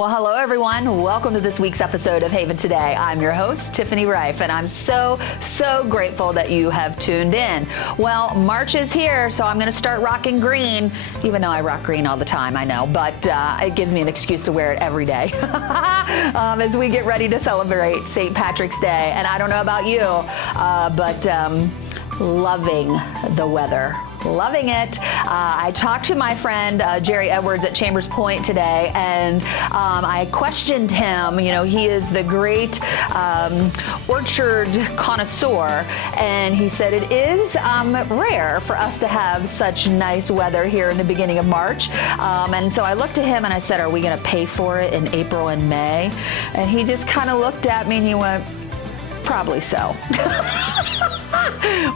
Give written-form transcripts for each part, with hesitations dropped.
Well, hello, everyone. Welcome to this week's episode of Haven Today. I'm your host, Tiffany Reif, and I'm so grateful that you have tuned in. Well, March is here, so I'm going to start rocking green, even though I rock green all the time, I know, but it gives me an excuse to wear it every day as we get ready to celebrate St. Patrick's Day. And I don't know about you, but loving the weather. Loving it. I talked to my friend Jerry Edwards at Chambers Point today, and I questioned him. You know, he is the great orchard connoisseur, and he said it is rare for us to have such nice weather here in the beginning of March. And so I looked at him and I said, are we going to pay for it in April and May? And he just kind of looked at me and he went, probably so.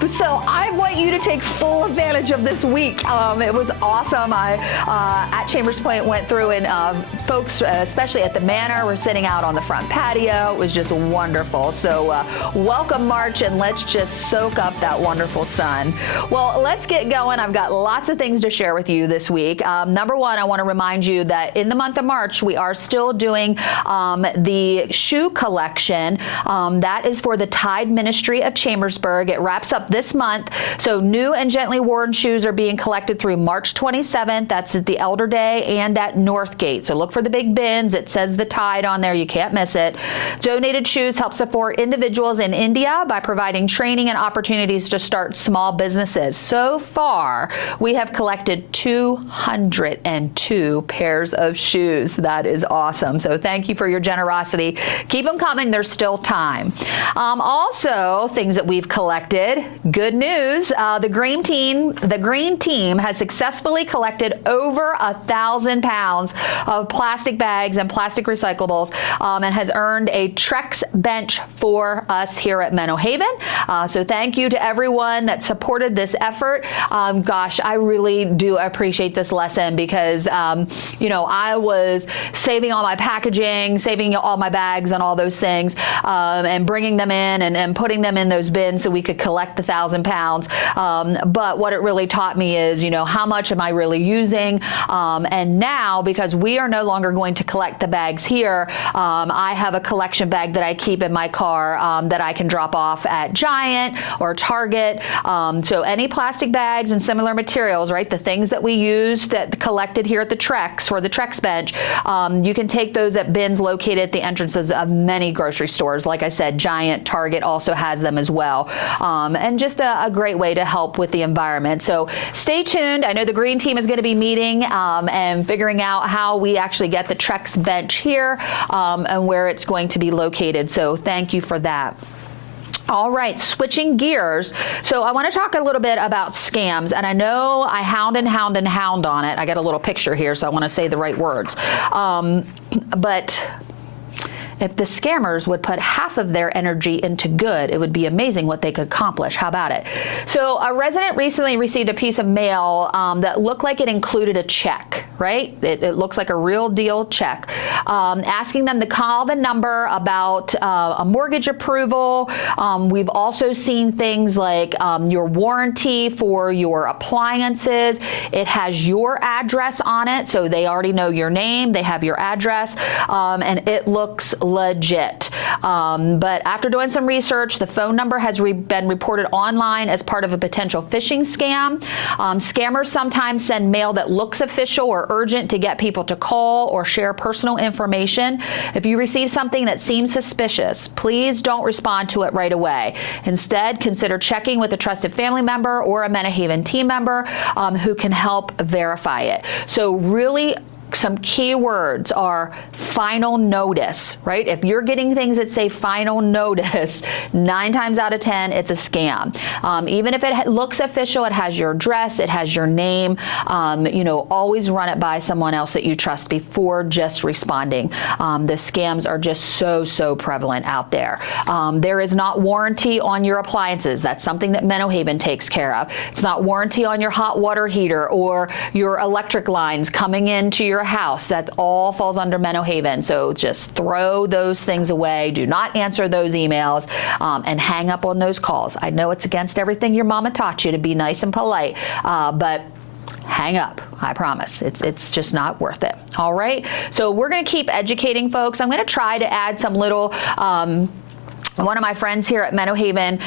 So I want you to take full advantage of this week. It was awesome. I at Chambers Point went through, and folks, especially at the Manor, were sitting out on the front patio. It was just wonderful. So welcome March, and let's just soak up that wonderful sun. Well, let's get going. I've got lots of things to share with you this week. Number one, I want to remind you that in the month of March, we are still doing the shoe collection. That is for the Tide Ministry of Chambersburg. It wraps up this month. So new and gently worn shoes are being collected through March 27th. That's at the Elder Day and at Northgate. So look for the big bins. It says the Tide on there. You can't miss it. Donated shoes help support individuals in India by providing training and opportunities to start small businesses. So far, we have collected 202 pairs of shoes. That is awesome. So thank you for your generosity. Keep them coming. There's still time. Also, things that we've collected. Good news. The Green Team has successfully collected over 1,000 pounds of plastic bags and plastic recyclables, and has earned a Trex bench for us here at Menno Haven. So thank you to everyone that supported this effort. Gosh, I really do appreciate this lesson because, you know, I was saving all my packaging, saving all my bags and all those things, and bringing them in and putting them in those bins so we could collect the 1,000 pounds. But what it really taught me is, you know, how much am I really using? And now, because we are no longer going to collect the bags here, I have a collection bag that I keep in my car that I can drop off at Giant or Target. So any plastic bags and similar materials, right, the things that we used that collected here at the Trex for the Trex bench, you can take those at bins located at the entrances of many grocery stores. Like I said, Giant, Target also has them as well. And just a great way to help with the environment. So stay tuned. I know the Green Team is going to be meeting and figuring out how we actually get the Trex bench here and where it's going to be located. So thank you for that. All right, switching gears. So I want to talk a little bit about scams, and I know I hound on it. I got a little picture here, so I want to say the right words. But if the scammers would put half of their energy into good, it would be amazing what they could accomplish. How about it? So a resident recently received a piece of mail that looked like it included a check, right? It looks like a real deal check, asking them to call the number about a mortgage approval. We've also seen things like your warranty for your appliances. It has your address on it, so they already know your name. They have your address, and it looks legit. But after doing some research, the phone number has been reported online as part of a potential phishing scam. Scammers sometimes send mail that looks official or urgent to get people to call or share personal information. If you receive something that seems suspicious, please don't respond to it right away. Instead, consider checking with a trusted family member or a Menno Haven team member who can help verify it. So really, some key words are final notice, right? If you're getting things that say final notice, 9 times out of 10, it's a scam. Even if it looks official, it has your address, it has your name, you know, always run it by someone else that you trust before just responding. The scams are just so prevalent out there. There is not warranty on your appliances. That's something that Menno Haven takes care of. It's not warranty on your hot water heater or your electric lines coming into your house. That all falls under Menno Haven. So just throw those things away. Do not answer those emails and hang up on those calls. I know it's against everything your mama taught you to be nice and polite, but hang up. I promise. It's just not worth it. All right. So we're going to keep educating folks. I'm going to try to add some little, one of my friends here at Meadow Haven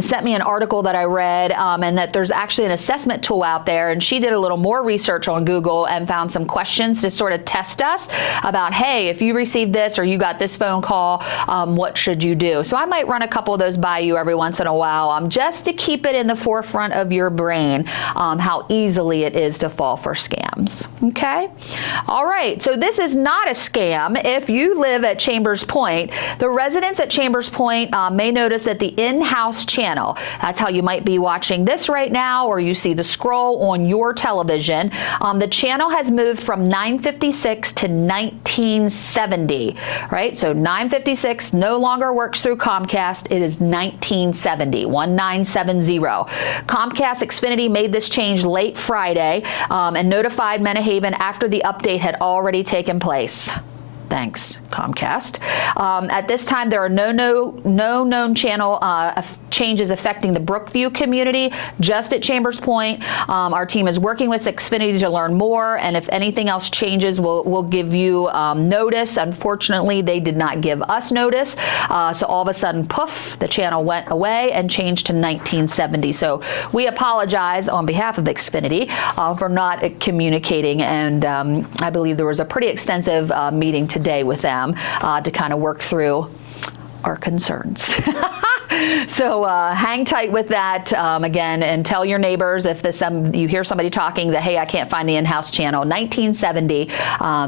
sent me an article that I read, and that there's actually an assessment tool out there, and she did a little more research on Google and found some questions to sort of test us about, hey, if you received this or you got this phone call, what should you do? So I might run a couple of those by you every once in a while, just to keep it in the forefront of your brain, how easily it is to fall for scams. Okay? All right. So this is not a scam. If you live at Chambers Point, the residents at Chambers Point may notice that the in-house channel, that's how you might be watching this right now, or you see the scroll on your television, the channel has moved from 956 to 1970, right? So 956 no longer works through Comcast. It is 1970, 1970. Comcast Xfinity made this change late Friday and notified Meadow Haven after the update had already taken place. Thanks, Comcast. At this time, there are no known channel changes affecting the Brookview community, just at Chambers Point. Our team is working with Xfinity to learn more, and if anything else changes, we'll give you notice. Unfortunately, they did not give us notice, so all of a sudden, poof, the channel went away and changed to 1970. So we apologize on behalf of Xfinity for not communicating, and I believe there was a pretty extensive meeting today with them to kind of work through our concerns. So hang tight with that again, and tell your neighbors if you hear somebody talking that, hey, I can't find the in-house channel. 1970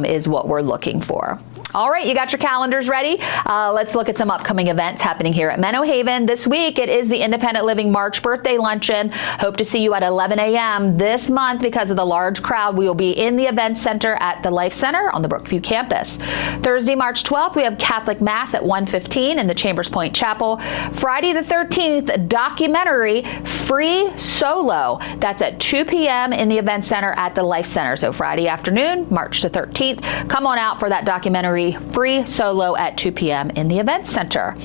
is what we're looking for. All right, you got your calendars ready? Let's look at some upcoming events happening here at Meadow Haven. This week, it is the Independent Living March Birthday Luncheon. Hope to see you at 11 a.m. This month, because of the large crowd, we will be in the Event Center at the Life Center on the Brookview campus. Thursday, March 12th, we have Catholic Mass at 1:15 in the Chambers Point Chapel. Friday the 13th, documentary Free Solo. That's at 2 p.m. in the Event Center at the Life Center. So Friday afternoon, March the 13th, come on out for that documentary Free Solo at 2 p.m. in the Event Center.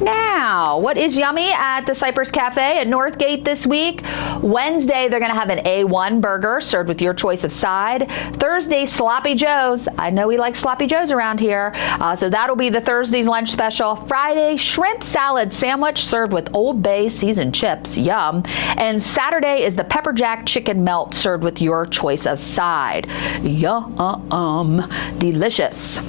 Now, what is yummy at the Cypress Cafe at Northgate this week? Wednesday, they're going to have an A1 burger served with your choice of side. Thursday, Sloppy Joe's. I know we like Sloppy Joe's around here. So that'll be the Thursday's lunch special. Friday, shrimp salad sandwich served with Old Bay seasoned chips. Yum. And Saturday is the pepper jack chicken melt served with your choice of side. Yum. Delicious.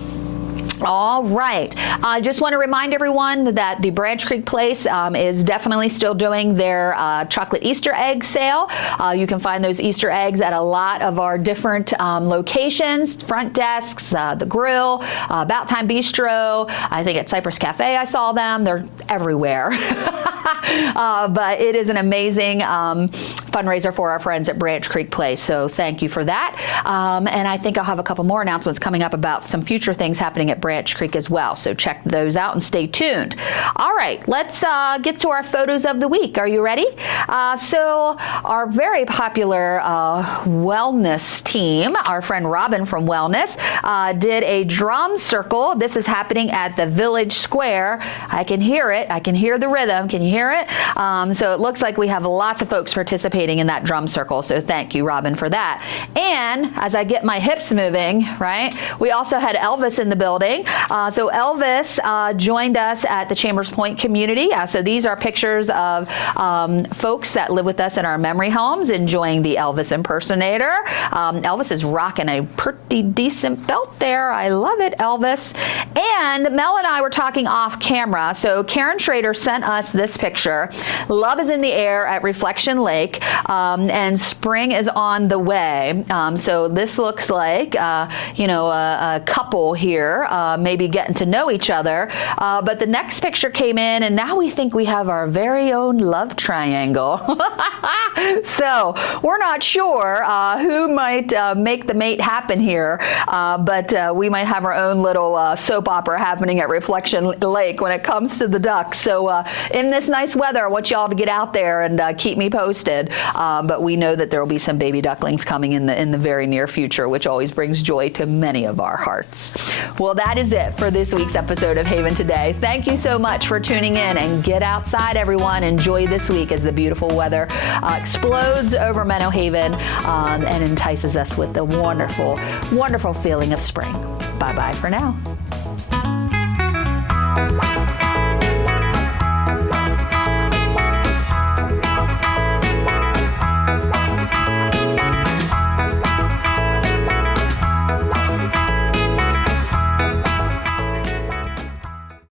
All right. I just want to remind everyone that the Branch Creek Place is definitely still doing their chocolate Easter egg sale. You can find those Easter eggs at a lot of our different locations, front desks, the grill, About Time Bistro. I think at Cypress Cafe I saw them. They're everywhere. But it is an amazing fundraiser for our friends at Branch Creek Place. So thank you for that. And I think I'll have a couple more announcements coming up about some future things happening at Branch Creek as well. So check those out and stay tuned. All right, let's get to our photos of the week. Are you ready? So our very popular wellness team, our friend Robin from Wellness, did a drum circle. This is happening at the Village Square. I can hear it. I can hear the rhythm. Can you hear it? So it looks like we have lots of folks participating in that drum circle. So thank you, Robin, for that. And as I get my hips moving, right, we also had Elvis in the building. So Elvis joined us at the Chambers Point community. So these are pictures of folks that live with us in our memory homes enjoying the Elvis impersonator. Elvis is rocking a pretty decent belt there. I love it, Elvis. And Mel and I were talking off camera. So Karen Schrader sent us this picture. Love is in the air at Reflection Lake, and spring is on the way. So this looks like, a couple here. Maybe getting to know each other. But the next picture came in, and now we think we have our very own love triangle. So we're not sure who might make the mate happen here, but we might have our own little soap opera happening at Reflection Lake when it comes to the ducks. So in this nice weather, I want y'all to get out there and keep me posted. But we know that there will be some baby ducklings coming in the very near future, which always brings joy to many of our hearts. Well, that that is it for this week's episode of Haven Today. Thank you so much for tuning in, and get outside, everyone. Enjoy this week as the beautiful weather explodes over Menno Haven and entices us with the wonderful, wonderful feeling of spring. Bye-bye for now.